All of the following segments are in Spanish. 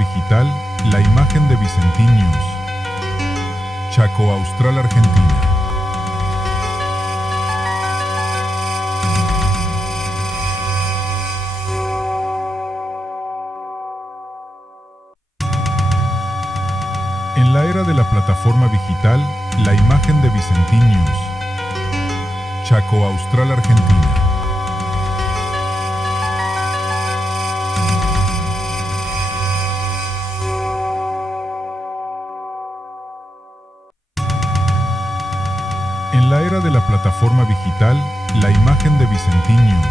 digital, la imagen de Vicentiños. Chaco Austral, Argentina. En la era de la plataforma digital, la imagen de Vicentiños. Chaco Austral, Argentina. En la era de la plataforma digital, la imagen de Vicentiños.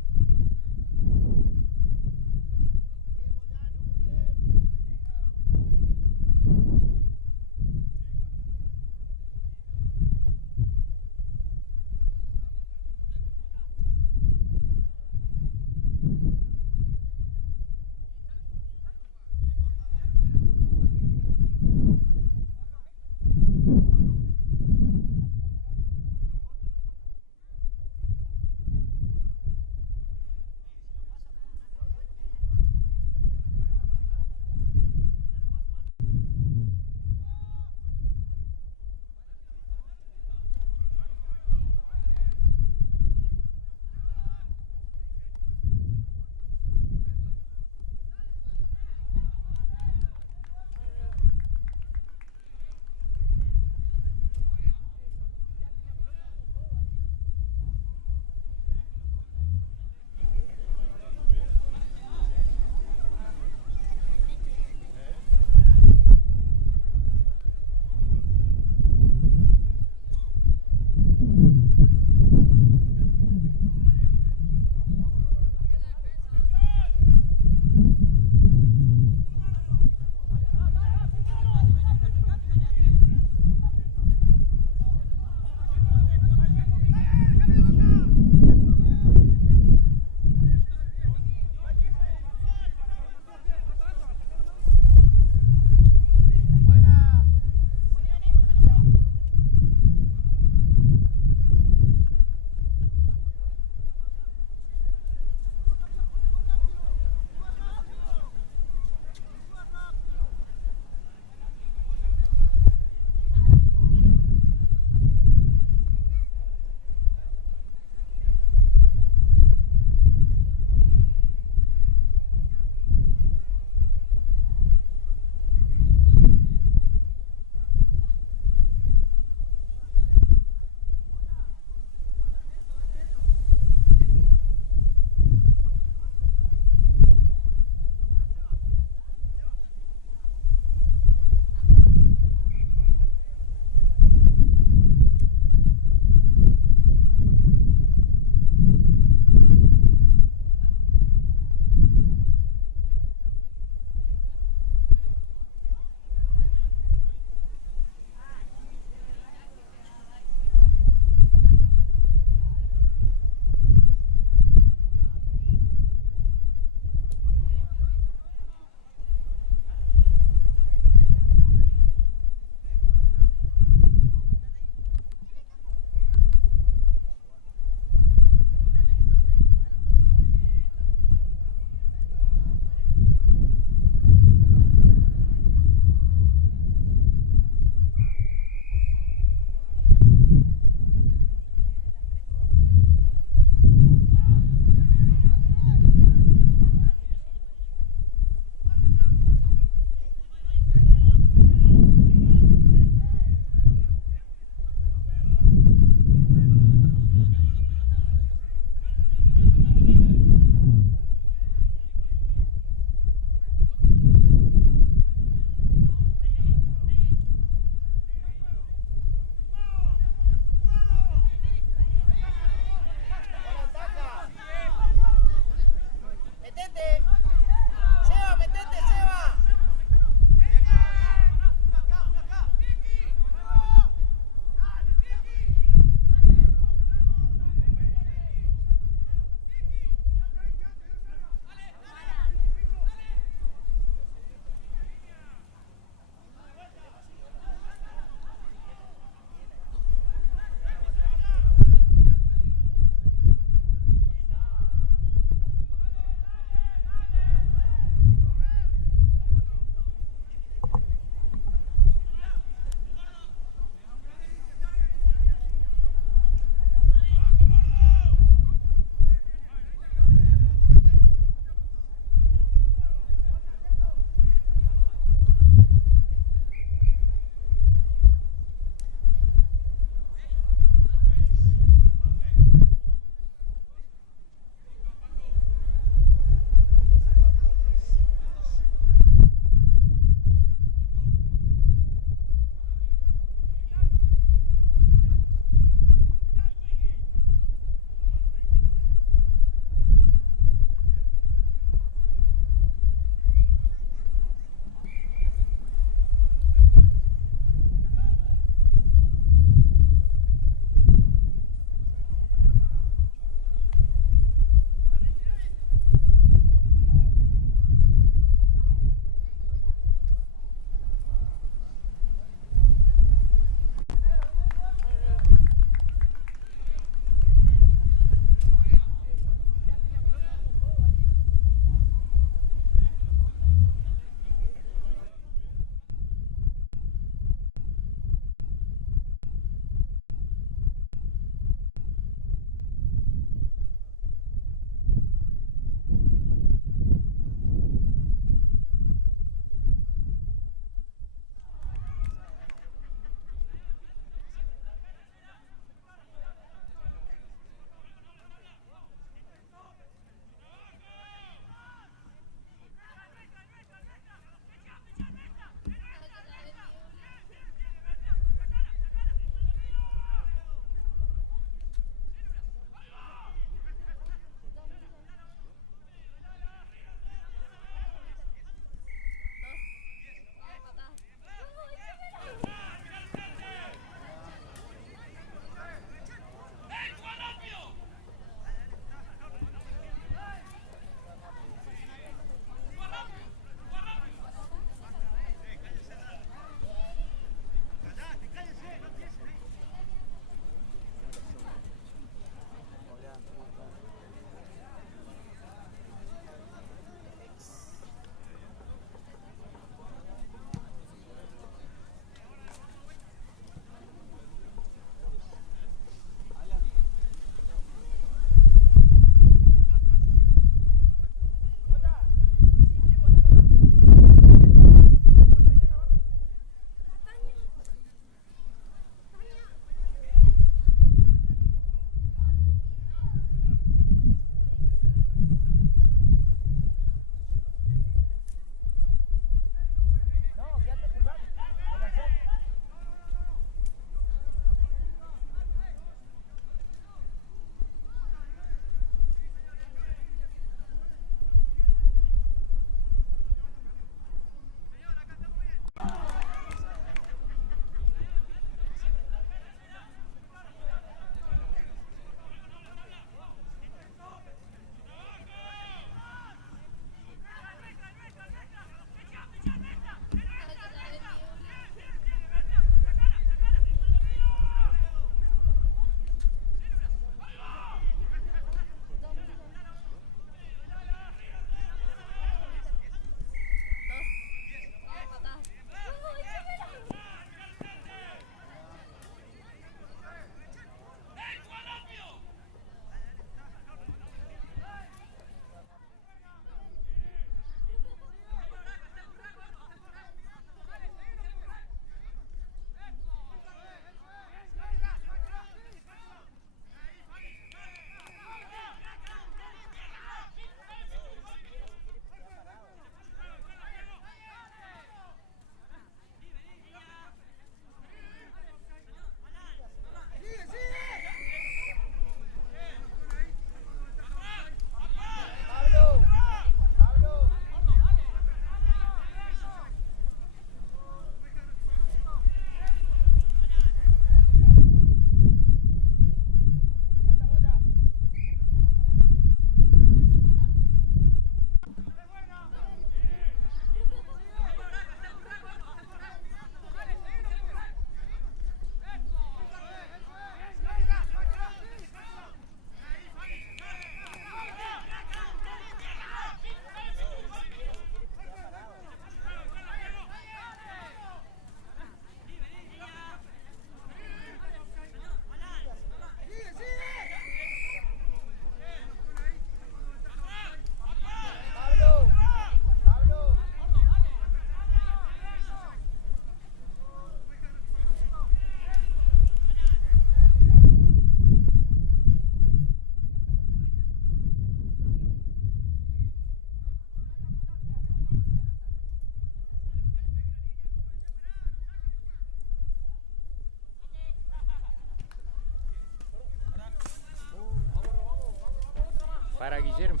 para Guillermo.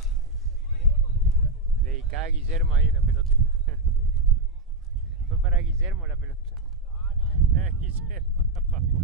Dedicada a Guillermo ahí la pelota. Fue para Guillermo la pelota. Guillermo, por favor.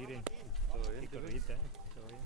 Tigre. Todo bien. Y corridita, todo bien.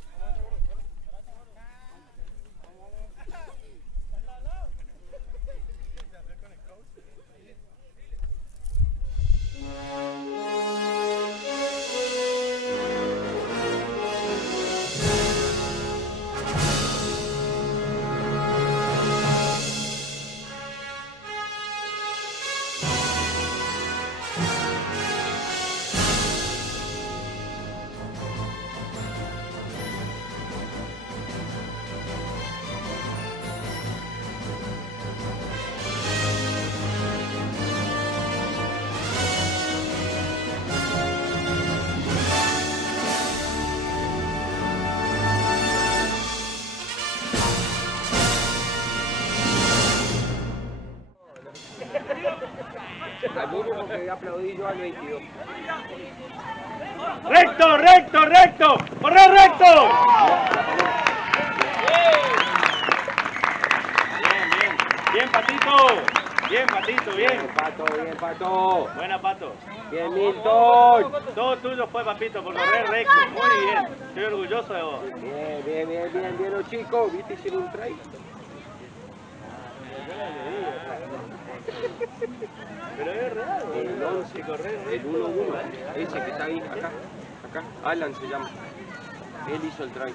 Al mínimo que aplaudí yo al 22. ¡Recto, recto, recto! ¡Corre recto! Bien, bien. Bien, Patito. Bien, Patito, bien. Bien, Pato, bien, Pato. Buena, Pato. Bien, Milton. Todo tuyo fue, papito, por correr recto. Muy bien. Estoy orgulloso de vos. Bien, bien, bien, bien, bien los chicos. ¿Viste? Hicieron un try. Pero es real, El 11, el 1-1. Ese que está ahí, acá. Alan se llama. Él hizo el try.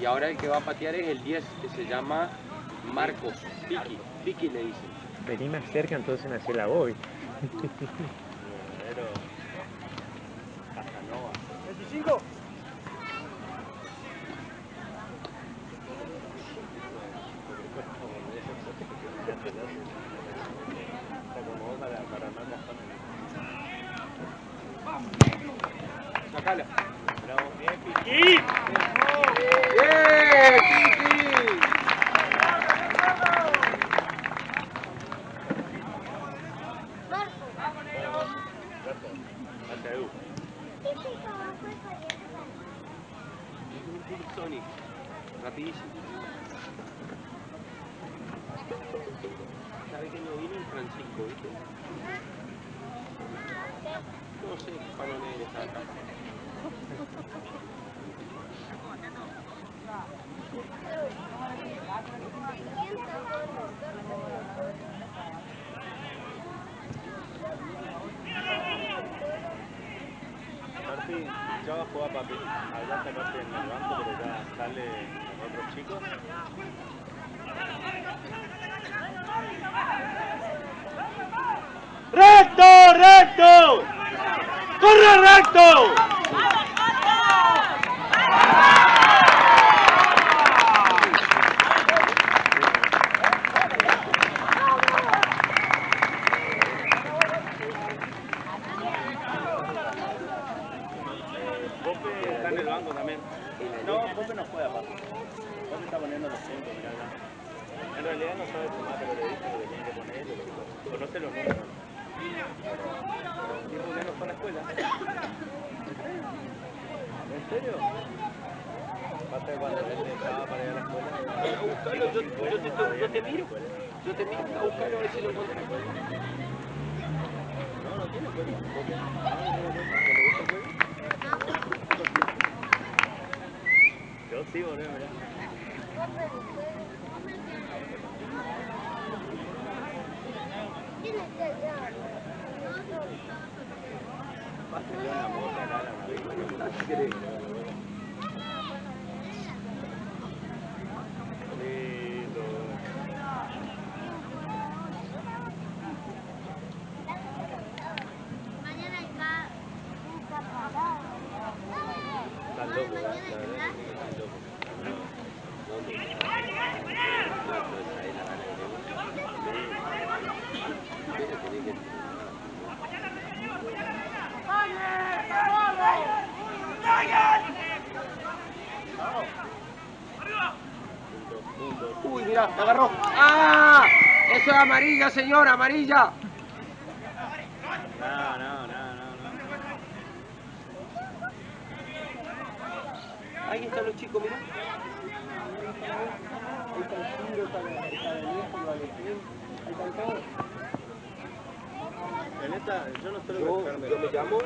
Y ahora el que va a patear es el 10, que se llama Marcos. Piki le dicen. Vení más cerca, entonces me hacía la voy. Verdadero Casanova. 25. Se acomodó para no gastar. Sacala. Bravo, bien, Piqui. ¡Bien, Piki! Gracias, Edu. Sonic. Rapidísimo. ¿Sabe que no vino el Francisco, viste? No sé qué palones está acá. Martín, ya va a jugar papi. Hablaste aparte en el banco, pero ya sale con otros chicos. ¡Recto! ¡Recto! ¡Corre recto! Pope está en el banco también. No, Pope no juega, papi. Pope está poniendo los puntos, mirá acá. En realidad no sabe sumar, pero le dice lo que tiene que poner, conoce los números. ¿Y por qué no fue a la escuela? ¿En serio? Pasa que cuando él estaba para ir a la escuela... A buscarlo, yo te miro. Yo te miro a buscarlo a ver si lo encuentro. No, no tiene escuela. ¿Por qué? ¿Que le gusta el juego? Yo sí, boludo, mirá. Pásenle una moto acá a la nariz. Lindo. Mañana hay un caparado. Están locos, la verdad que están locos. Uy, mira, me agarró. ¡Ah! Eso es amarilla, señor, amarilla. No. Ahí están los chicos, mira. Ahí está el Ciro, está el Viejo, el Valentín. Ahí están todos. En esta, yo no sé lo que Yo fijarme. me llamo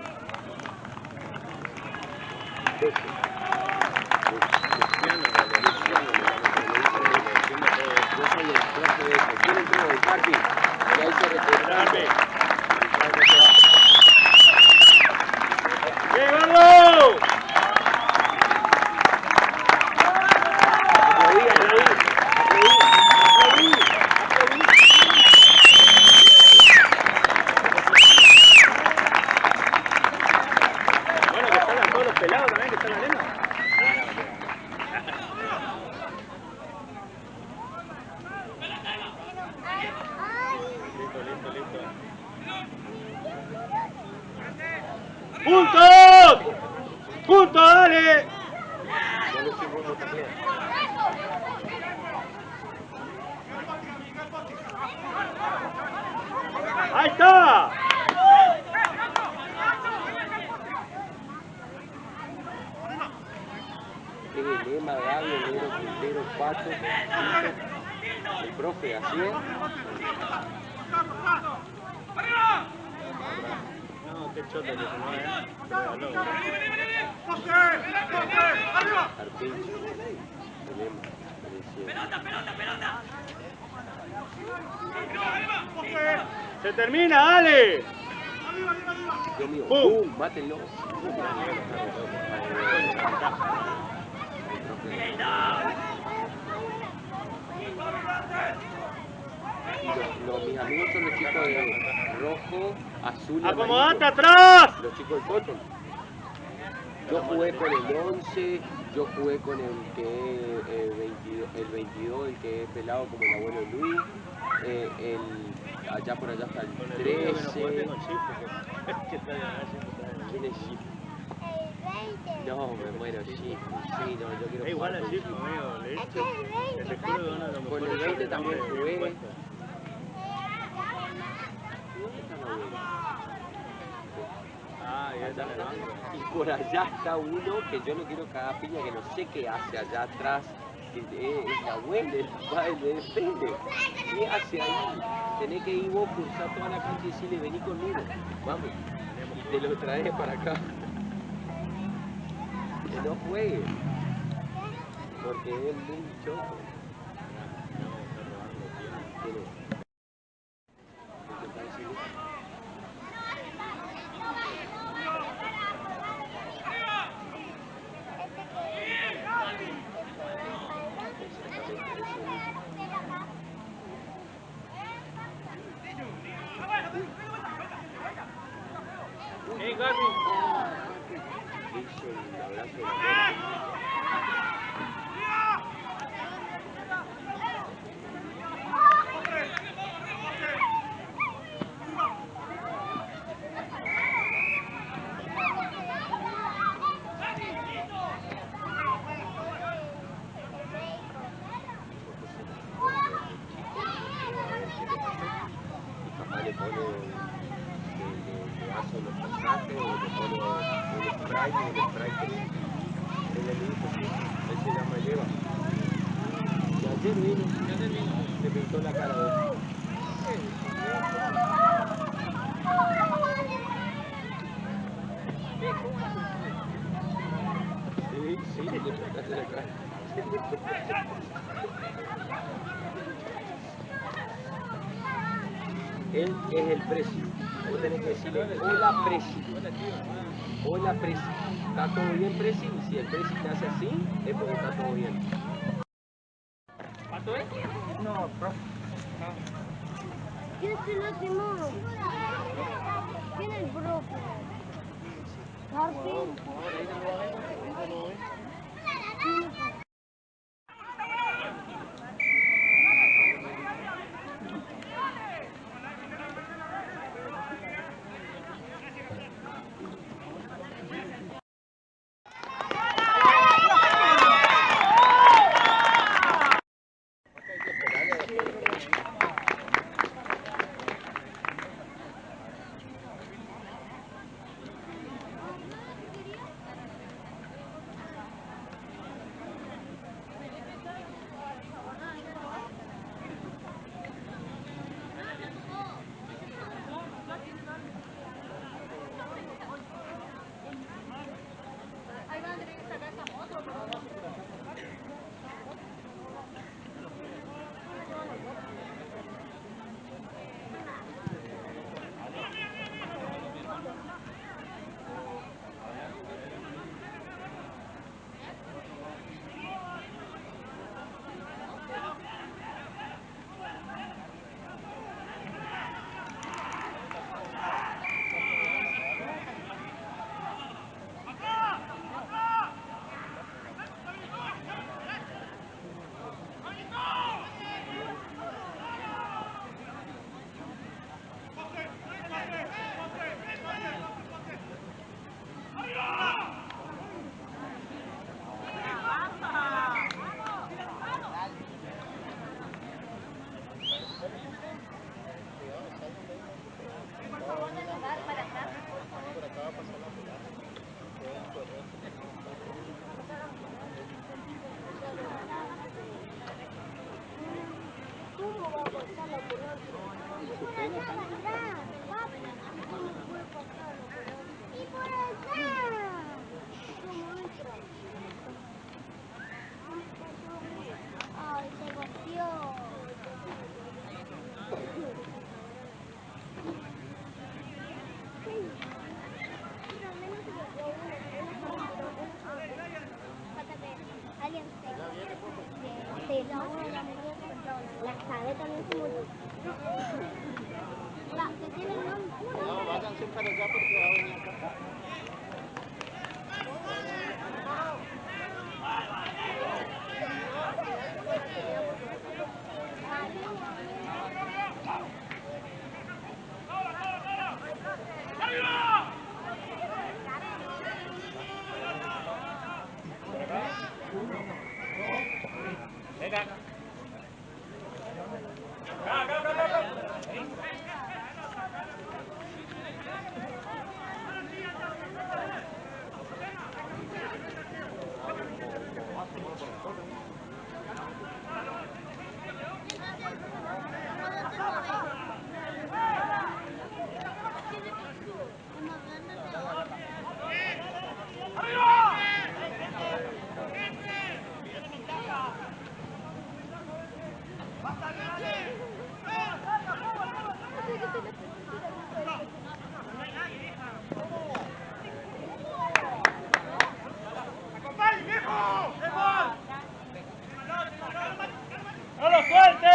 ¡Juntos! ¡Juntos, dale! ¡Ahí está! Lema, Gabio, Negro, Quintero, Pato, el profe, así es. No, qué chota que se mueve, Arpincho, el lema, ¡se termina, dale! Dios mío, ¡Pum! mátenlo. Mis amigos son los chicos de rojo, azul y ¡Acomodate amarillo. atrás! Los chicos del Cotton. Yo jugué con el 11, yo jugué con el que es el 22, el que es pelado como el abuelo Luis, allá por allá está el 13. ¿Quién es Shifu? No, me muero, Shifu, sí, no, yo quiero Es igual jugar a con Shifu, amigo, le he dicho. Te recuerdo de uno de los Con mejores el 20 también de jugué. puesto. ¿Dónde está la abuela? Ah, y Allá está en el está. banco. Y por allá está uno que yo no quiero cagar piña, que no sé qué hace allá atrás, que es la abuela, el padre de Pérez. ¿Qué hace ahí? Tenés que ir vos, cruzar toda la cancha y decirle, vení conmigo, vamos, y te lo traes para acá. Que no juegue, porque es muy choco. ¿Quién es? ¿El que está diciendo? ¡Ey, Gaby! Hizo el abrazo de la muerte. Papá le pone le hace los pasajes o le pone un spray y el spray que le dijo, él se llama Lleva. Y ayer vino, le pintó la cara de él. Sí, le pintaste la cara. Él es el precio. Vos tenés que decirle, hola precio. Hola precio. ¿Está todo bien precio? Y si el precio te hace así, es porque está todo bien. ¿Cuánto es? No, profe. ¿Quién es el último? ¿Quién es el profe? Martín. La sabe también se murió. La que tiene el nombre. No, váyanse para allá porque va a venir acá. ¡No lo suelte!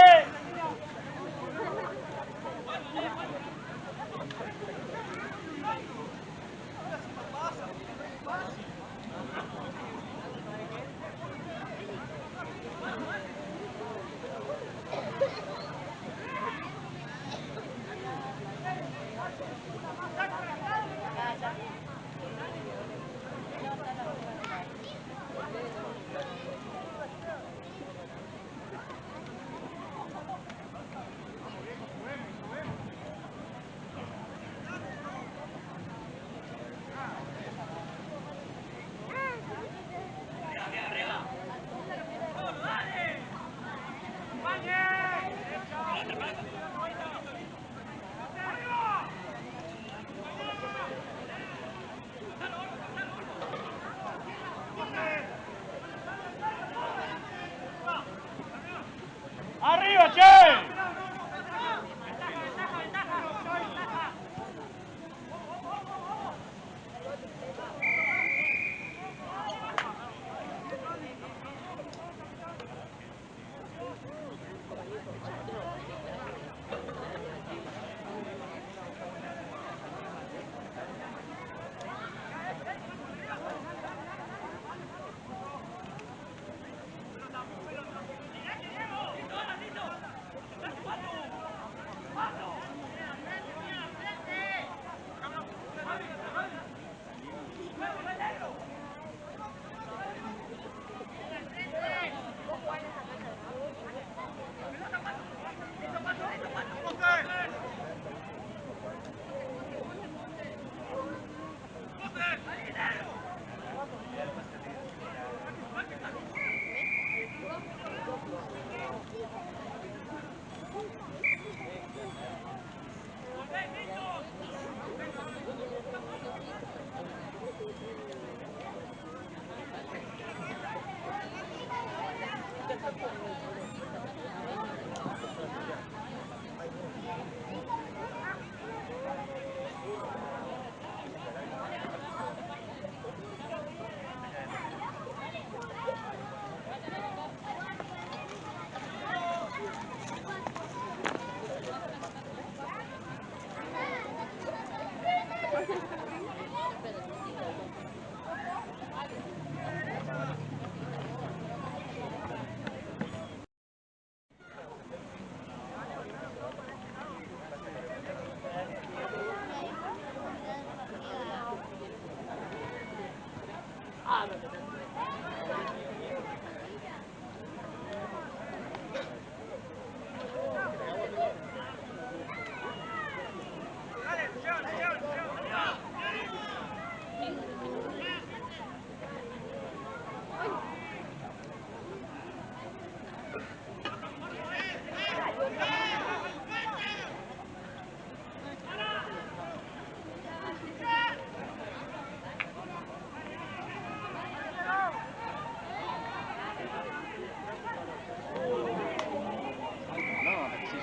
¡Arriba, Che!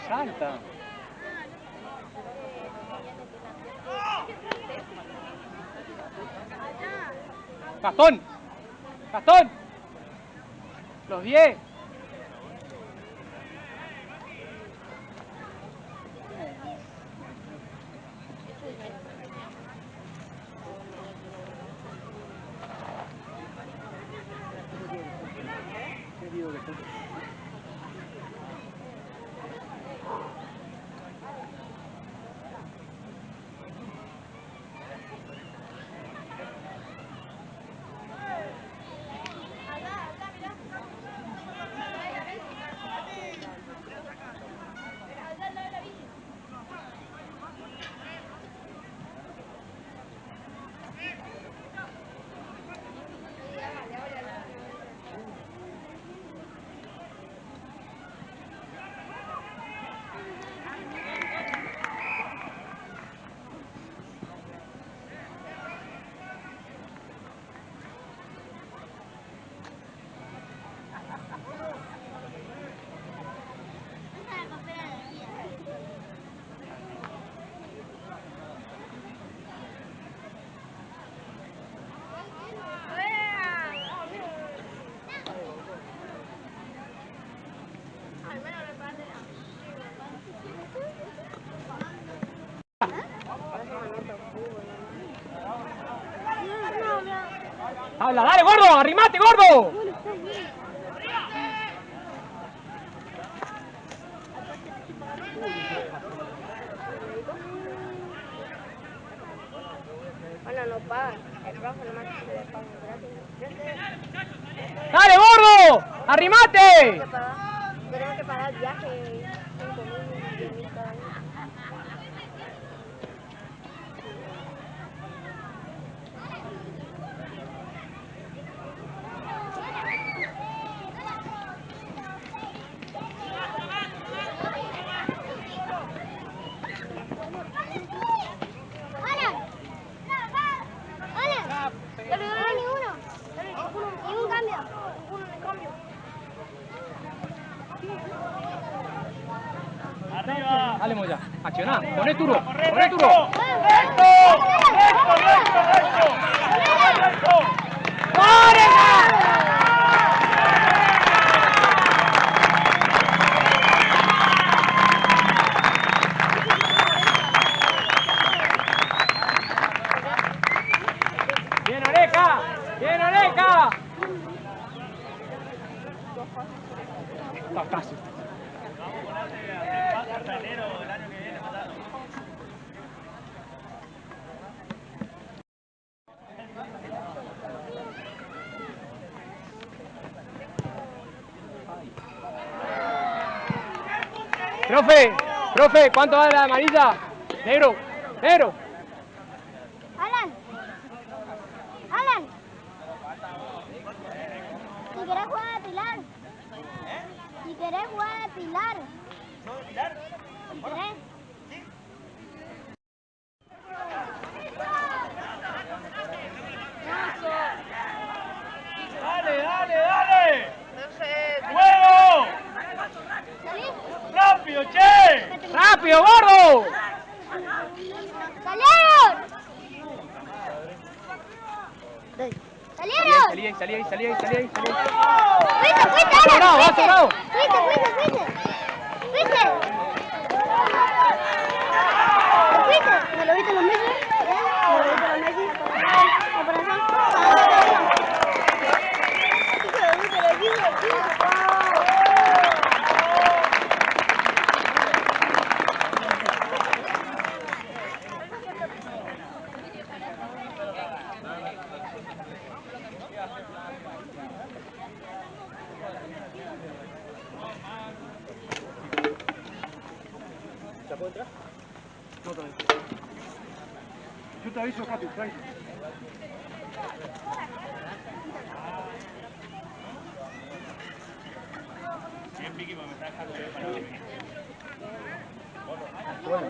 Salta. ¡Gastón! ¡Gastón! ¡Los 10! Habla, dale, gordo, arrimate, gordo. Bueno, no pagan. El rojo nomás se le pagan gratis. Dale, gordo, arrimate. Tenemos que pagar el viaje 5.000, 10.000 cada uno. Dale, Moya, accioná, poné turbo, poné ¡Recto! turbo. ¡Recto! Bien, Oreja, bien, Oreja. Casi. Profe, ¿cuánto vale la amarilla? Negro. Alan, si querés jugar a Pilar. Si querés jugar a Pilar. Si querés. ¡Dale! ¡Juego! ¡Rápido, che! ¡Rápido, gordo! ¡Salieron! Salí ahí. ¡Fuiste, Sobrado, Alan! va sobrado. ¡Fuiste! ¿Me lo viste los meses? ¿Me lo viste los meses? ¿O por eso? ¿Ya puedo entrar? No, todavía. Yo te aviso rápido, Frank. Bien, Vicky, porque me está dejando de para mí. ¡Juan!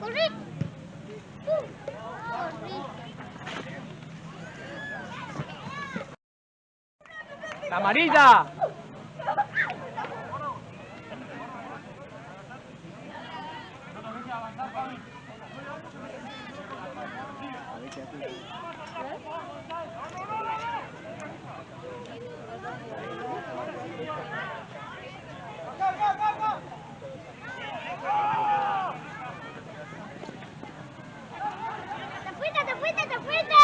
¡Corre! ¡La amarilla! ¡Te fuiste!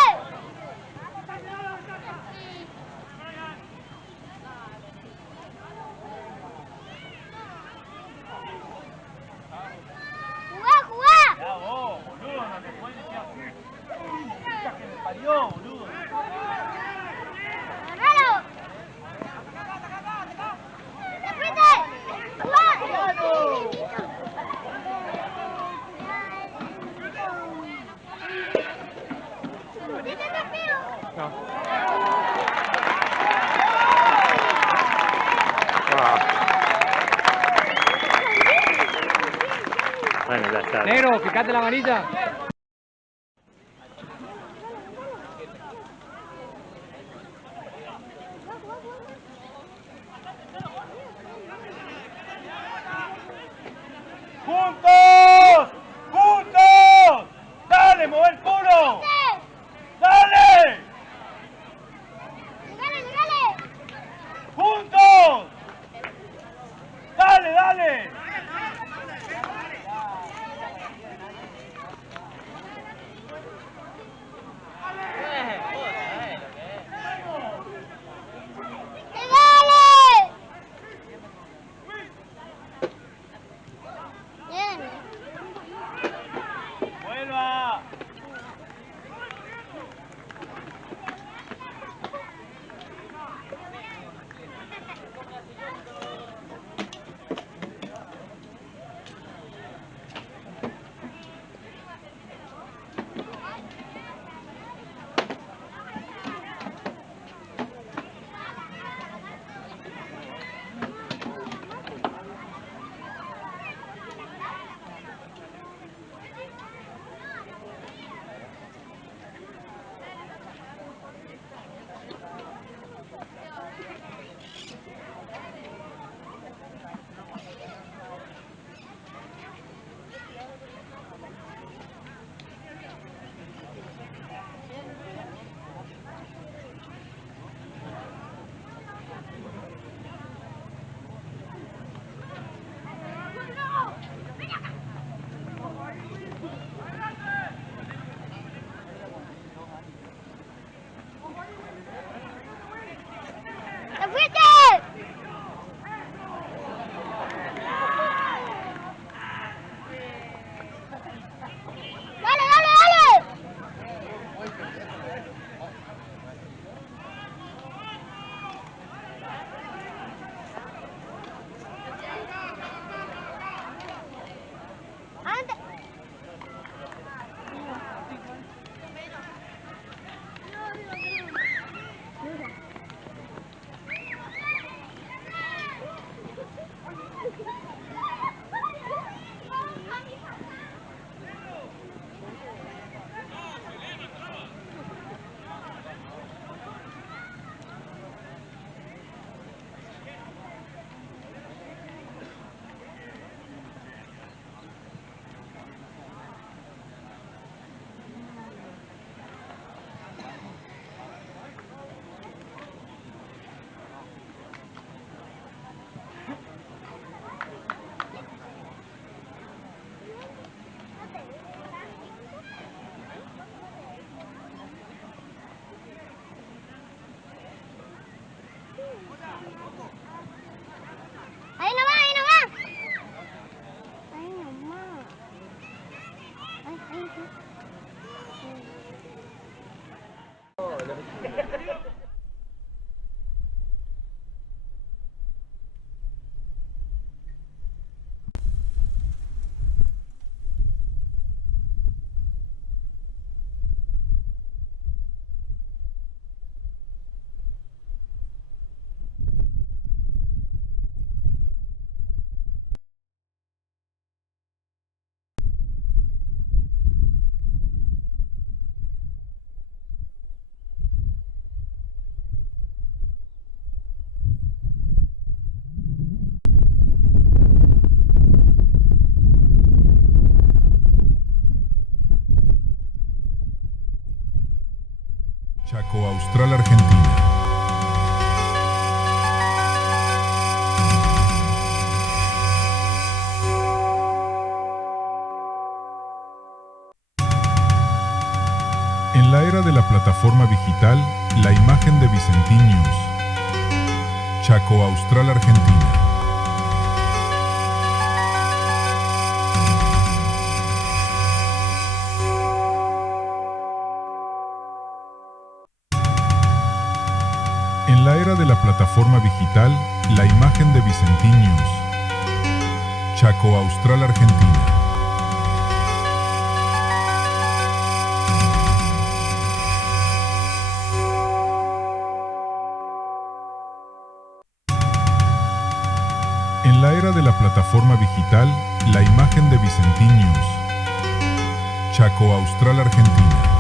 Ya está. Negro, fíjate la amarilla. ¡Juntos! ¡Juntos! ¡Dale, mueve el culo! ¡Dale! ¡Llegale! ¡Juntos! ¡Dale, dale! ¡Llegale! Bien. ¡Vuelva! ¡Te fuiste! ¡Dale, dale, dale! ¡Anda! Ahí nomás, ahí nomás. Ahí nomás. Ahí. Chaco Austral, Argentina. En la era de la plataforma digital, la imagen de Vicentín News. Chaco Austral, Argentina. En la era de la plataforma digital, la imagen de Vicentín News. Chaco Austral, Argentina. En la era de la plataforma digital, La imagen de Vicentín News. Chaco Austral, Argentina.